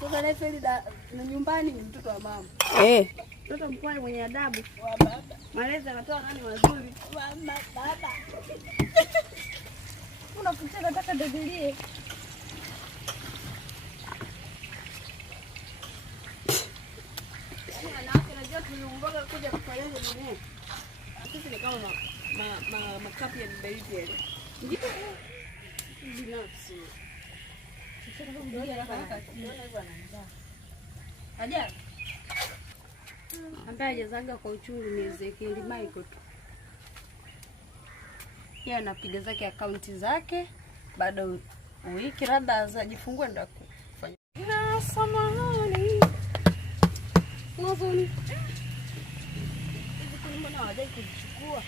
Mtoto anayefeli na nyumbani ni mtoto wa mama. Mtoto mpole mwenye adabu wa baba. Malezi anatoa nani wazuri? Mama, baba. Unakuta nataka debilie. Wanawake najua tuliumboga kuja kufanya nini? Sisi ni kama makapu ya baby yale. Ndio. Binafsi. Sasa ndio ndio hapa. Aja. Ambaye hajazaga kwa uchungu ni Ezekiel Michael tu. Yeye anapiga zake akaunti zake baada wiki labda azajifungue ndo kufanya. Na samahani. Mwanzoni. Hivi kuna mbona hawajai kuchukua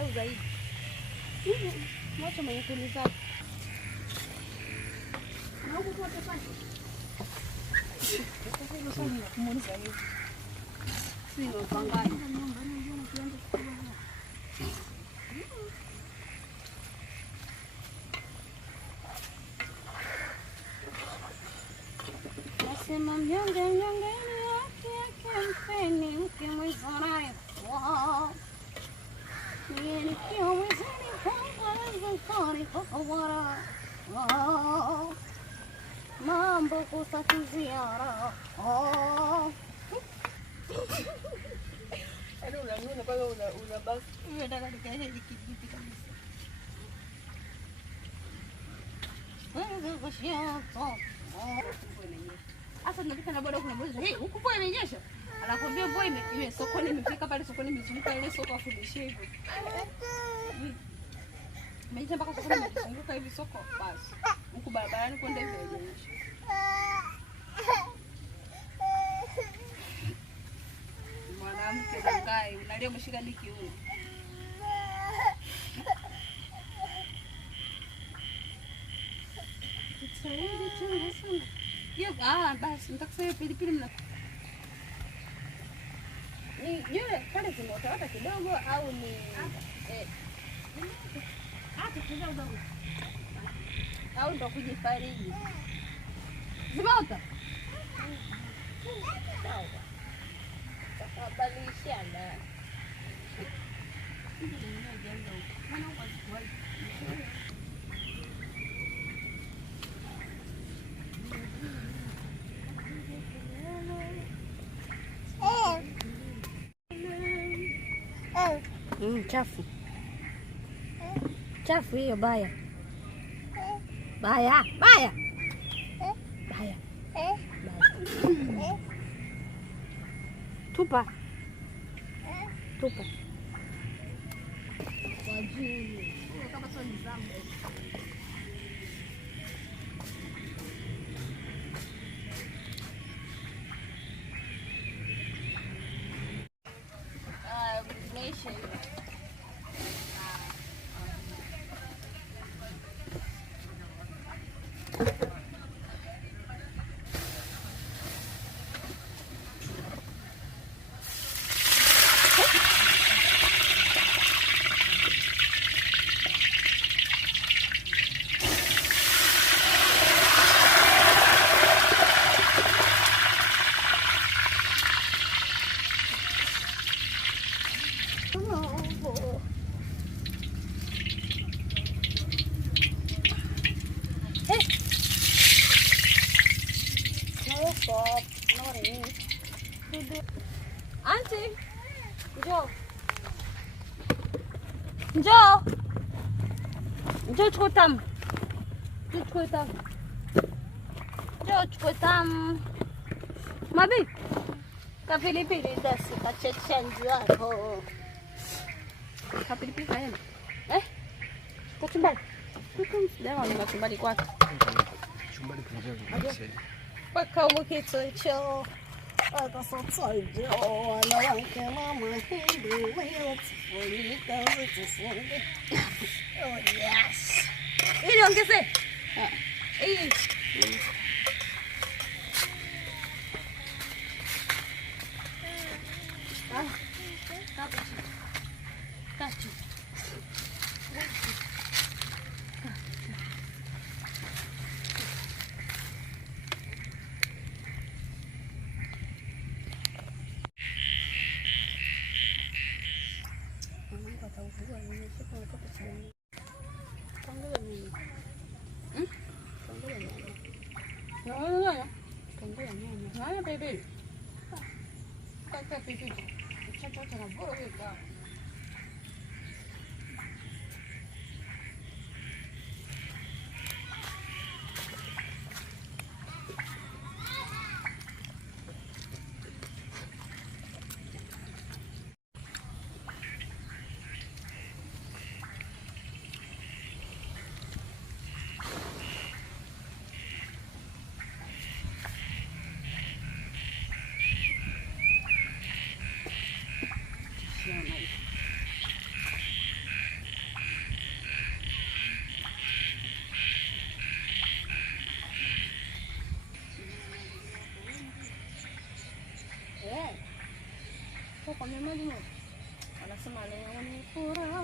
au zaidi? Mwacha mwenye zake. Na huko kwa tafani. Sasa sana kumuuliza hivi. Sio pangani. Nasema mnyonge ni yake mpeni mkimwizana. Wow. Ni kiomwizani kwa wara. Wow. Mambo kusafizia. Oh. Ano unanuna paka una basi. Unataka nikae kijiti kabisa. Wewe unashia to. Asa tunapika na boda kuna boda. Hey, huku kwa imenyesha. Anakwambia boy sokoni imefika pale sokoni imezunguka ile soko afundishe hivyo. Mmeja mpaka sokoni imezunguka hivi soko basi. Huku barabarani kwenda hivyo haijaisha. Mwanamke mkai unalia mshika diki huyo. Tutaende chungu sana. Basi nitakusaidia pilipili mna. Ni yule pale zimotawata kidogo au ni kidogo. Au ndo kujifariji. Zimota. Sawa. Takabadilishana. Chafu. Chafu hiyo baya. Baya. Tupa. Wajini. Kama sio nizamu. Auntie, njoo. Njoo chukue tamu. Njoo chukue tamu. Mabi. Kapilipili dasi kachechenji wako. Kapilipili kaenda. Kachumbari. Leo ni kachumbari kwake. Chumbani kinaje? Paka mkitu hicho. Akasotoje wanawake mama hindi wewe tufulika tufunge. Oh yes. Ili ongeze. Hii. Kati. Nimeshika mkopo chini. Tuongeze nini? Tuongeze nyanya. Tuongeze nyanya. Nyanya pilipili. Kata pilipili. Chacha na bora weka. Kwa maji moto. Anasema leo ni furaha.